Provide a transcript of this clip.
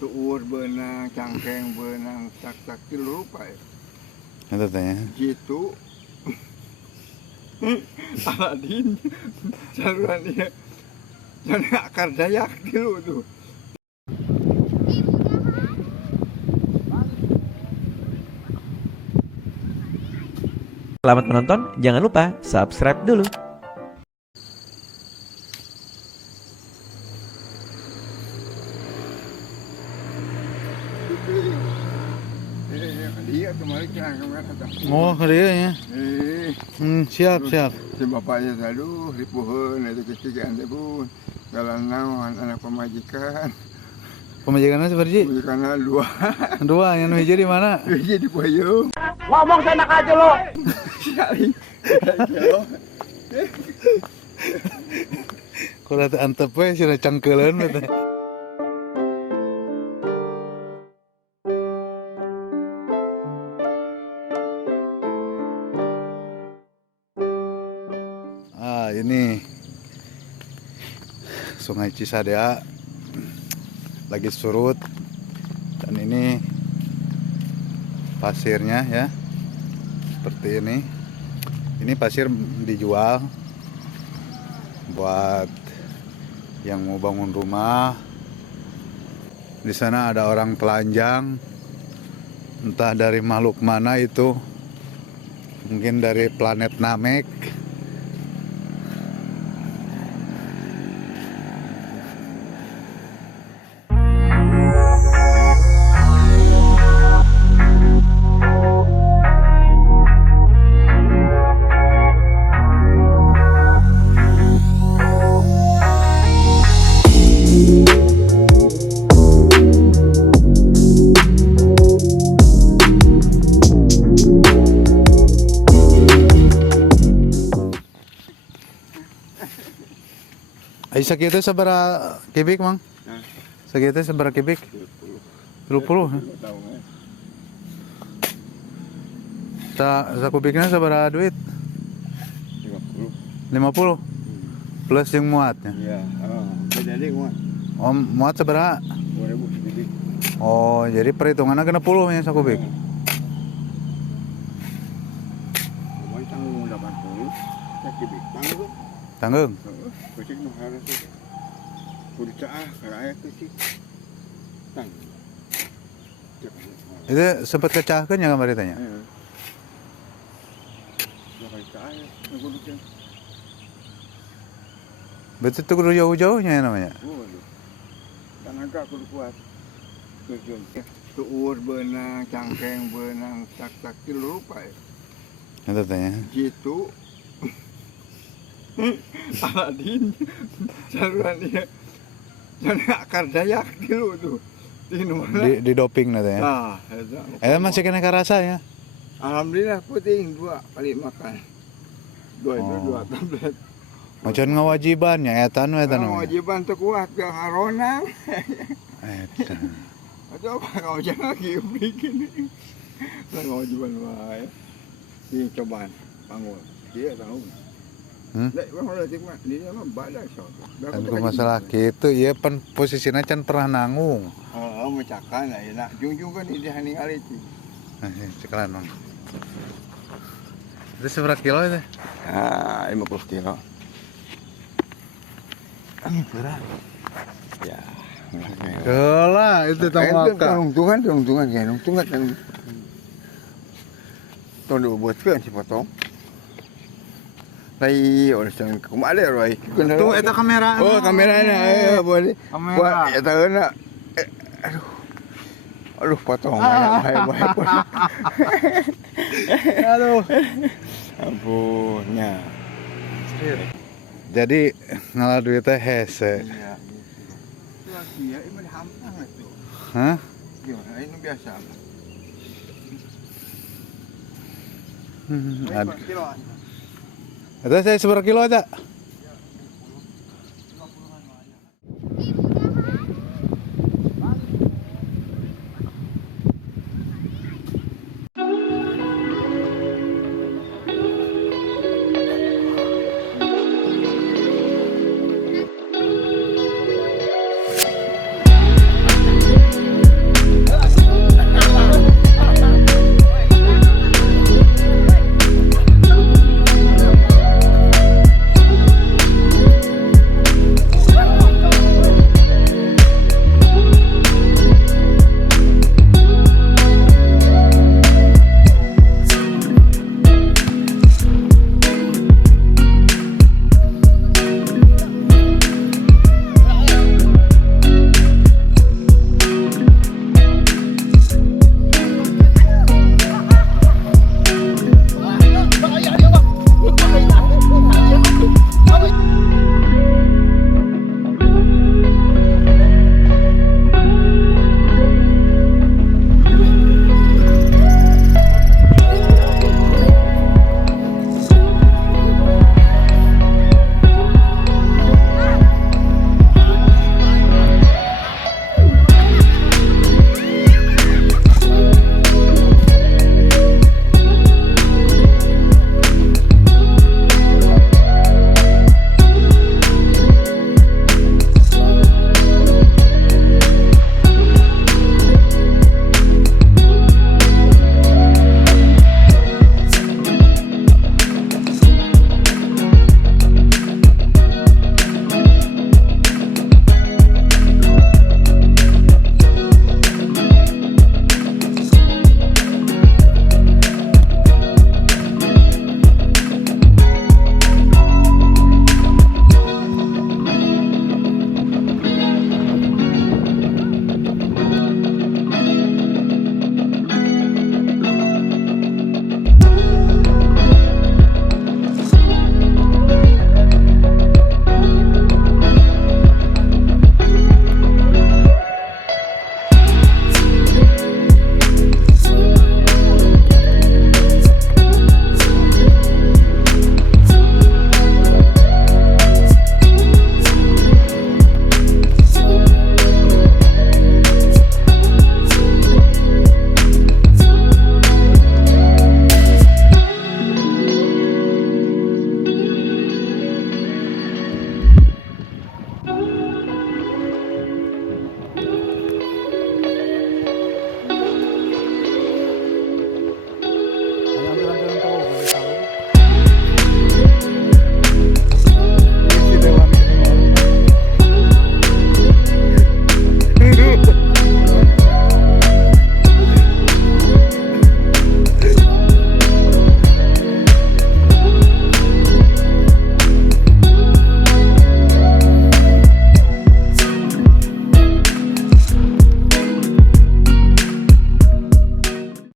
tuur benang, cangkeng benang, tak lupa ya. Itu tanya. Gitu. Aladin, saluran dia, jangan akar dayak dulu tuh. Selamat menonton, jangan lupa subscribe dulu. Dia kemarin kemarin Oh, dia ya. Siap. Si bapaknya aduh di pohon itu kecigaan teh bun. Galang naon anak pemajikan. Pemajikannya seperti Pemajikannya dua. Yang hiji di mana? Hiji di payung. Ngomong senak aja lo. Sekali. Kalau ada antep we sih cangkeuleun teh. Ini Sungai Cisadea lagi surut dan ini pasirnya ya seperti ini. Ini pasir dijual buat yang mau bangun rumah. Di sana ada orang telanjang, entah dari makhluk mana itu, mungkin dari planet Namek. Ay sakit sabara kubik mang? Sakit sabara kubik? 30. Sa kubiknya sabara duit? 50. Plus yang muatnya. Iya, jadi muat. Oh, muat sabara? 2000 kubik. Oh, jadi perhitungannya kena 10 nya sakubik. Mau tanggung 80, kubik tanggung. Tanggung. Kucing mah harus kudu caah karena aya kucing. Tang. Itu sempat kecahkan ya kamar ditanya? Heeh. Bakal caah ya, kudu caah. Betul tuh kudu jauh-jauhnya ya namanya? Waduh. Tenaga kudu kuat. Tujuan. Tuur benang, cangkeng benang, tak lupa ya. Itu tanya. Gitu. Aladin, saluran dia, jangan akar dayak dulu tuh. Di doping natanya. Nah, Masih kena kerasa ya? alhamdulillah puting 2 kali makan. 2 tablet. Macam ngawajiban ya etan we etan. Wajiban tuh kuat ke haronang. Etan. Atau apa kau jangan bikin. Ngawajiban wae. Ini cobaan bangun. Dia tahu. Lek dia mah badak sok. Kan masalah gitu ya pan posisinya can pernah nanggung. Oh, mecakan enak. Jungjung kan di haning aliti. Cekalan Bang. Itu seberapa kilo itu? 50 kilo. Berat. Ya. Kelah itu Tungtungan ya, tungtungan kan. Tahun buat kan si potong. Rai oleh sang kumade Roy. Tuh eta kamera. Oh, kameranya ayo boleh. Kamera. Buat eta euna. Aduh potong banyak. Aduh. Ampunnya. Jadi ngalah duit teh hese. Iya. Itu lagi ya, ini hampang itu. Hah? Gimana? Ini biasa. Ada. Itu saya seberapa kilo ada?